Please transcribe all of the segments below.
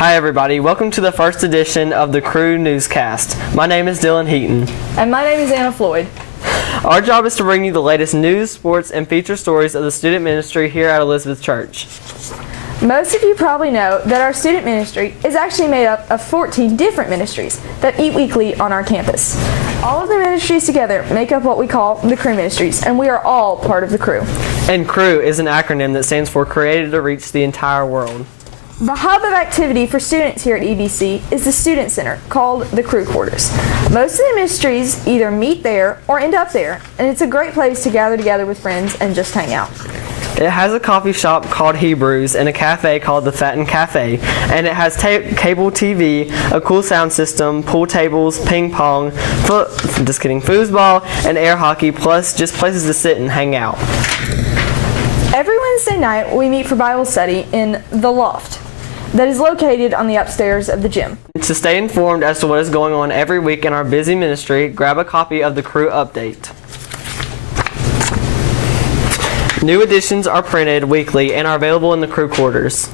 Hi everybody, welcome to the first edition of the Crew Newscast. My name is Dylan Heaton. And my name is Anna Floyd. Our job is to bring you the latest news, sports, and feature stories of the student ministry here at Elizabeth Church. Most of you probably know that our student ministry is actually made up of 14 different ministries that meet weekly on our campus. All of the ministries together make up what we call the Crew Ministries, and we are all part of the Crew. And Crew is an acronym that stands for Created to Reach the Entire World. The hub of activity for students here at EBC is the Student Center, called the Crew Quarters. Most of the ministries either meet there or end up there, and it's a great place to gather together with friends and just hang out. It has a coffee shop called Hebrews and a cafe called the Fatten Cafe, and it has cable TV, a cool sound system, pool tables, ping pong, foosball, and air hockey, plus just places to sit and hang out. Every Wednesday night, we meet for Bible study in The Loft that is located on the upstairs of the gym. To stay informed as to what is going on every week in our busy ministry, grab a copy of the Crew Update. New editions are printed weekly and are available in the Crew Quarters.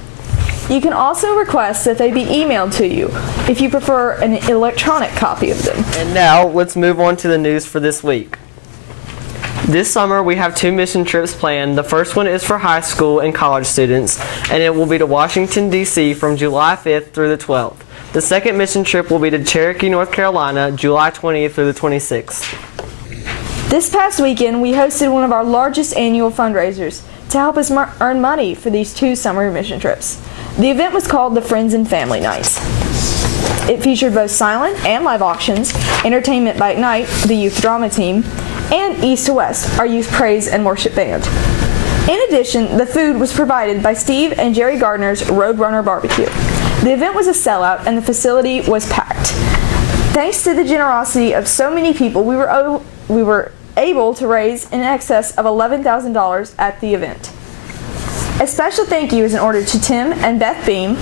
You can also request that they be emailed to you if you prefer an electronic copy of them. And now, let's move on to the news for this week. This summer, we have 2 mission trips planned. The first one is for high school and college students, and it will be to Washington, D.C. from July 5th through the 12th. The second mission trip will be to Cherokee, North Carolina, July 20th through the 26th. This past weekend, we hosted one of our largest annual fundraisers to help us earn money for these 2 summer mission trips. The event was called the Friends and Family Nights. It featured both silent and live auctions, entertainment by Ignite, the youth drama team, and East to West, our youth praise and worship band. In addition, the food was provided by Steve and Jerry Gardner's Roadrunner Barbecue. The event was a sellout and the facility was packed. Thanks to the generosity of so many people, we were able to raise in excess of $11,000 at the event. A special thank you is in order to Tim and Beth Beam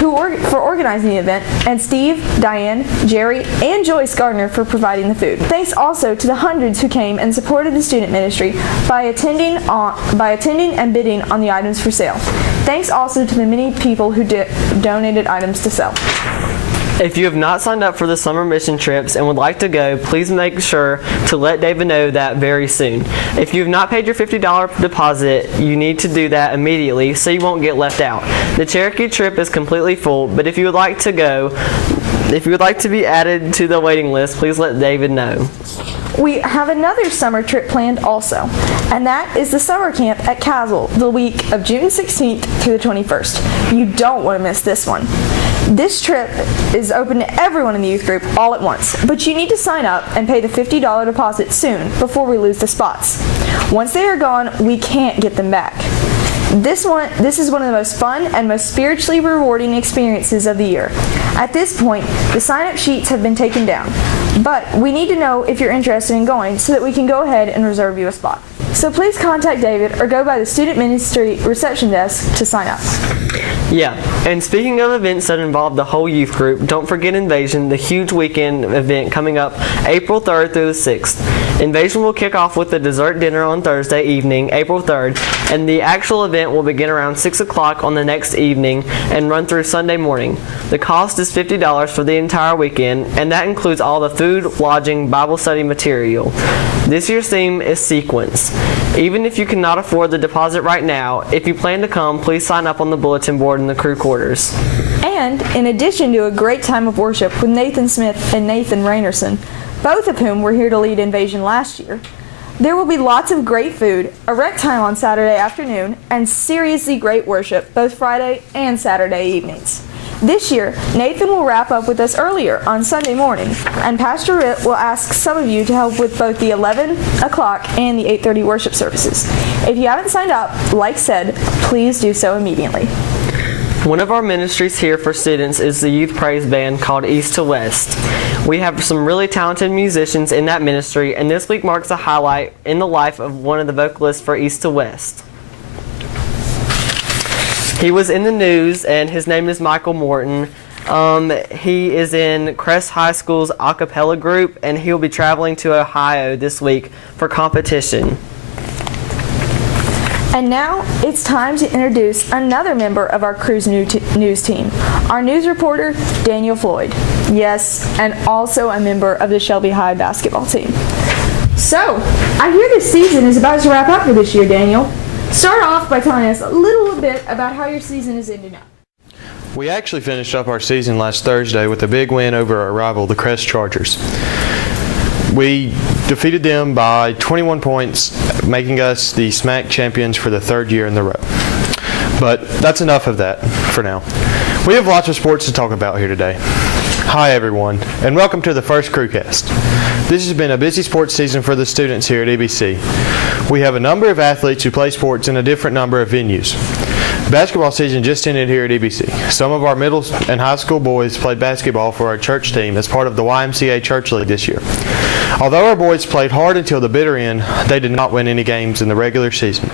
for organizing the event, and Steve, Diane, Jerry, and Joyce Gardner for providing the food. Thanks also to the hundreds who came and supported the student ministry by attending and bidding on the items for sale. Thanks also to the many people who donated items to sell. If you have not signed up for the summer mission trips and would like to go, please make sure to let David know that very soon. If you have not paid your $50 deposit, you need to do that immediately so you won't get left out. The Cherokee trip is completely full, but if you would like to go, if you would like to be added to the waiting list, please let David know. We have another summer trip planned also, and that is the summer camp at Castle the week of June 16th through the 21st. You don't want to miss this one. This trip is open to everyone in the youth group all at once, but you need to sign up and pay the $50 deposit soon before we lose the spots. Once they are gone, we can't get them back. This is one of the most fun and most spiritually rewarding experiences of the year. At this point, the sign-up sheets have been taken down, but we need to know if you're interested in going so that we can go ahead and reserve you a spot. So please contact David or go by the student ministry reception desk to sign up. Yeah, and speaking of events that involve the whole youth group, don't forget Invasion, the huge weekend event coming up April 3rd through the 6th. Invasion will kick off with a dessert dinner on Thursday evening, April 3rd, and the actual event will begin around 6 o'clock on the next evening and run through Sunday morning. The cost is $50 for the entire weekend, and that includes all the food, lodging, Bible study material. This year's theme is Sequence. Even if you cannot afford the deposit right now, if you plan to come, please sign up on the bulletin board in the Crew Quarters. And in addition to a great time of worship with Nathan Smith and Nathan Rainerson, both of whom were here to lead Invasion last year, there will be lots of great food, a rec time on Saturday afternoon, and seriously great worship both Friday and Saturday evenings. This year, Nathan will wrap up with us earlier on Sunday morning, and Pastor Ritt will ask some of you to help with both the 11 o'clock and the 8:30 worship services. If you haven't signed up, like said, please do so immediately. One of our ministries here for students is the youth praise band called East to West. We have some really talented musicians in that ministry, and this week marks a highlight in the life of one of the vocalists for East to West. He was in the news, and his name is Michael Morton. He is in Crest High School's a cappella group, and he'll be traveling to Ohio this week for competition. And now it's time to introduce another member of our Cruise News team, our news reporter, Daniel Floyd. Yes, and also a member of the Shelby High basketball team. So, I hear this season is about to wrap up for this year, Daniel. Start off by telling us a little bit about how your season is ending up. We actually finished up our season last Thursday with a big win over our rival, the Crest Chargers. We defeated them by 21 points, making us the SMAC champions for the third year in a row. But that's enough of that for now. We have lots of sports to talk about here today. Hi everyone, and welcome to the first Crewcast. This has been a busy sports season for the students here at EBC. We have a number of athletes who play sports in a different number of venues. Basketball season just ended here at EBC. Some of our middle and high school boys played basketball for our church team as part of the YMCA Church League this year. Although our boys played hard until the bitter end, they did not win any games in the regular season,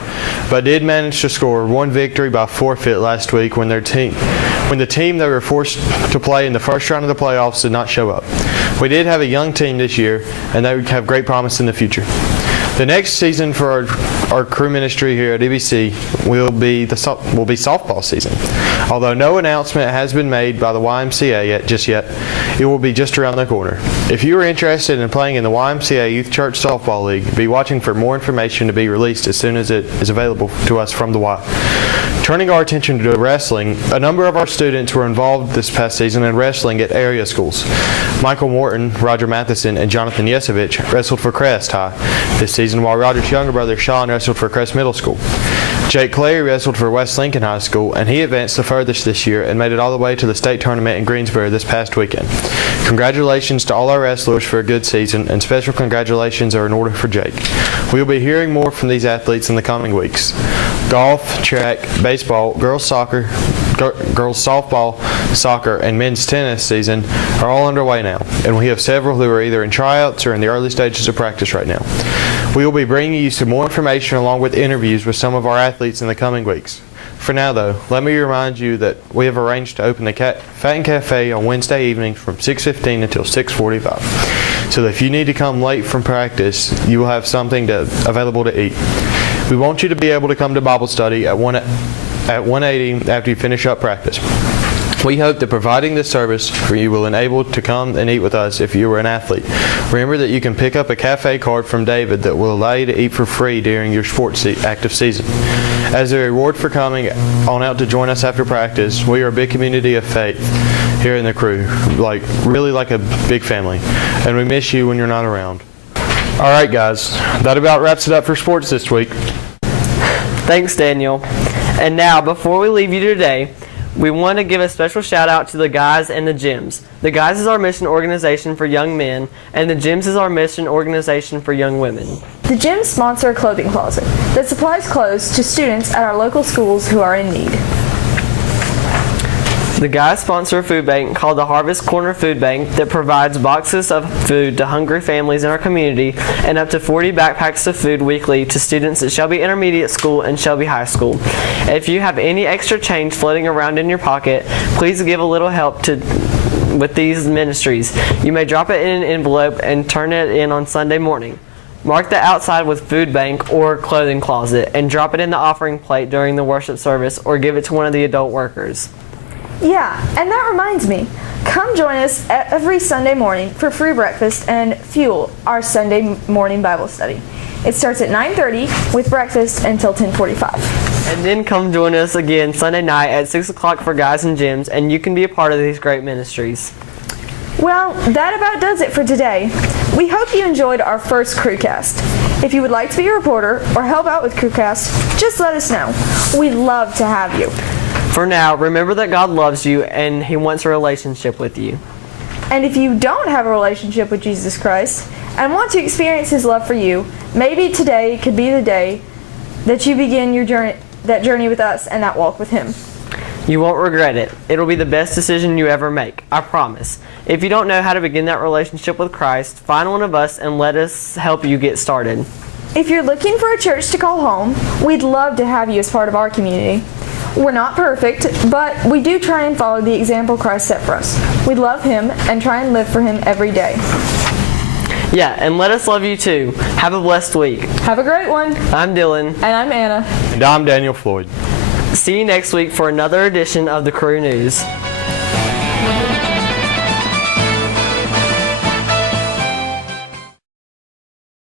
but did manage to score one victory by forfeit last week when the team they were forced to play in the first round of the playoffs did not show up. We did have a young team this year, and they have great promise in the future. The next season for our crew ministry here at EBC will be softball season. Although no announcement has been made by the YMCA just yet, it will be just around the corner. If you are interested in playing in the YMCA Youth Church Softball League, be watching for more information to be released as soon as it is available to us from the Y. Turning our attention to wrestling, a number of our students were involved this past season in wrestling at area schools. Michael Morton, Roger Matheson, and Jonathan Yesevich wrestled for Crest High this season, while Roger's younger brother Sean wrestled for Crest Middle School. Jake Clary wrestled for West Lincoln High School, and he advanced the furthest this year and made it all the way to the state tournament in Greensboro this past weekend. Congratulations to all our wrestlers for a good season, and special congratulations are in order for Jake. We will be hearing more from these athletes in the coming weeks. Golf, track, baseball, girls soccer, girls softball, soccer, and men's tennis season are all underway now, and we have several who are either in tryouts or in the early stages of practice right now. We will be bringing you some more information along with interviews with some of our athletes in the coming weeks. For now though, let me remind you that we have arranged to open the Fatton Cafe on Wednesday evenings from 6:15 until 6:45. So that if you need to come late from practice, you will have something available to eat. We want you to be able to come to Bible study at 1:80 after you finish up practice. We hope that providing this service for you will enable to come and eat with us if you are an athlete. Remember that you can pick up a cafe card from David that will allow you to eat for free during your sports active season. As a reward for coming on out to join us after practice, we are a big community of faith here in the crew, really like a big family, and we miss you when you're not around. All right, guys, that about wraps it up for sports this week. Thanks, Daniel. And now, before we leave you today, we want to give a special shout out to the Guys and the Gyms. The Guys is our mission organization for young men, and the Gyms is our mission organization for young women. The Gyms sponsor a clothing closet that supplies clothes to students at our local schools who are in need. The Guys sponsor a food bank called the Harvest Corner Food Bank that provides boxes of food to hungry families in our community and up to 40 backpacks of food weekly to students at Shelby Intermediate School and Shelby High School. If you have any extra change floating around in your pocket, please give a little help with these ministries. You may drop it in an envelope and turn it in on Sunday morning. Mark the outside with food bank or clothing closet and drop it in the offering plate during the worship service or give it to one of the adult workers. Yeah, and that reminds me. Come join us every Sunday morning for free breakfast and fuel our Sunday morning Bible study. It starts at 9:30 with breakfast until 10:45. And then come join us again Sunday night at 6 o'clock for Guys and Gyms, and you can be a part of these great ministries. Well, that about does it for today. We hope you enjoyed our first Crewcast. If you would like to be a reporter or help out with Crewcast, just let us know. We'd love to have you. For now, remember that God loves you and He wants a relationship with you. And if you don't have a relationship with Jesus Christ and want to experience His love for you, maybe today could be the day that you begin that journey with us and that walk with Him. You won't regret it. It'll be the best decision you ever make, I promise. If you don't know how to begin that relationship with Christ, find one of us and let us help you get started. If you're looking for a church to call home, we'd love to have you as part of our community. We're not perfect, but we do try and follow the example Christ set for us. We love Him and try and live for Him every day. Yeah, and let us love you too. Have a blessed week. Have a great one. I'm Dylan. And I'm Anna. And I'm Daniel Floyd. See you next week for another edition of the Crew News.